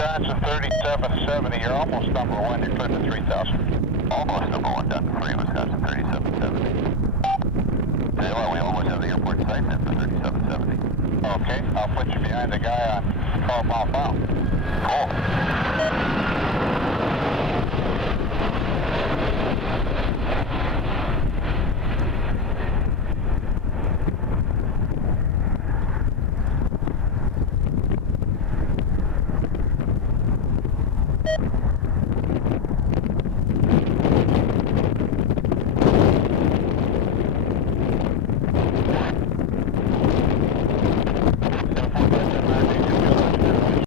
Wisconsin 3770, you're almost number one, you're clear to 3000. Almost number one, down to 3, Wisconsin 3770. We almost have the airport site then for 3770. Okay, I'll put you behind the guy on 12 mile bound. Cool.